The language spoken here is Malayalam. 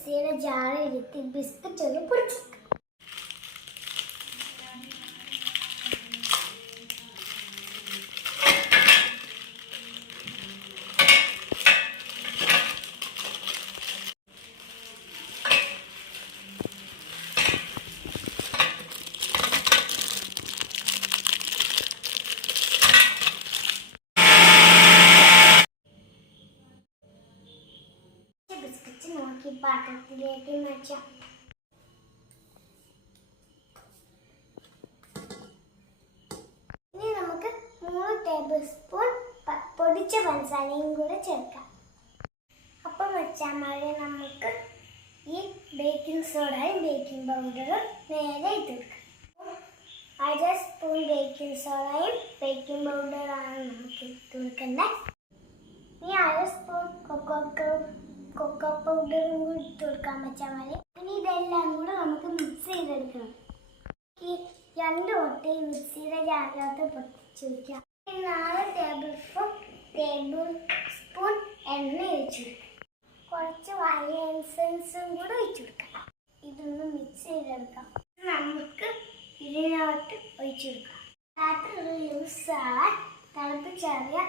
മിക്സിയുടെ ജാറിലിട്ട് ബിസ്ക്കറ്റ് ഒന്ന് പൊടിച്ചെടുക്കാം. ബിസ്ക്കറ്റ് നോക്കി പാത്രത്തിലേക്ക് മാറ്റാം. ഇനി നമുക്ക് 3 ടേബിൾ സ്പൂൺ പൊടിച്ച പഞ്ചസാരയും കൂടെ ചേർക്കാം. അപ്പം വെച്ചാൽ മതി. നമുക്ക് ഈ ബേക്കിംഗ് സോഡയും ബേക്കിംഗ് പൗഡറും നേരെ ഇട്ട് കൊടുക്കാം. 1/2 സ്പൂൺ ബേക്കിംഗ് സോഡയും ബേക്കിംഗ് പൗഡറാണ് നമുക്ക് ഇട്ട് കൊടുക്കേണ്ടത്. ഇനി 1/2 സ്പൂൺ കൊക്കോ പൗഡറും കൂടി ഇട്ട് കൊടുക്കാൻ വെച്ചാൽ മതി. ഇനി ഇതെല്ലാം കൂടെ നമുക്ക് മിക്സ് ചെയ്തെടുക്കണം. ഈ 2 മുട്ട മിക്സിയുടെ ജാറിനകത്ത് പൊട്ടിച്ച് വയ്ക്കാം. 4 ടേബിൾ സ്പൂൺ എണ്ണ ഒഴിച്ചു കൊടുക്കാം. കുറച്ച് വാനില എസൻസും കൂടെ ഒഴിച്ചു കൊടുക്കാം. ഇതൊന്ന് മിക്സ് ചെയ്തെടുക്കാം. നമുക്ക് ഇതിനകത്ത് ഒഴിച്ചു കൊടുക്കാം. ലൂസാവാൻ തിളപ്പിച്ചറിയ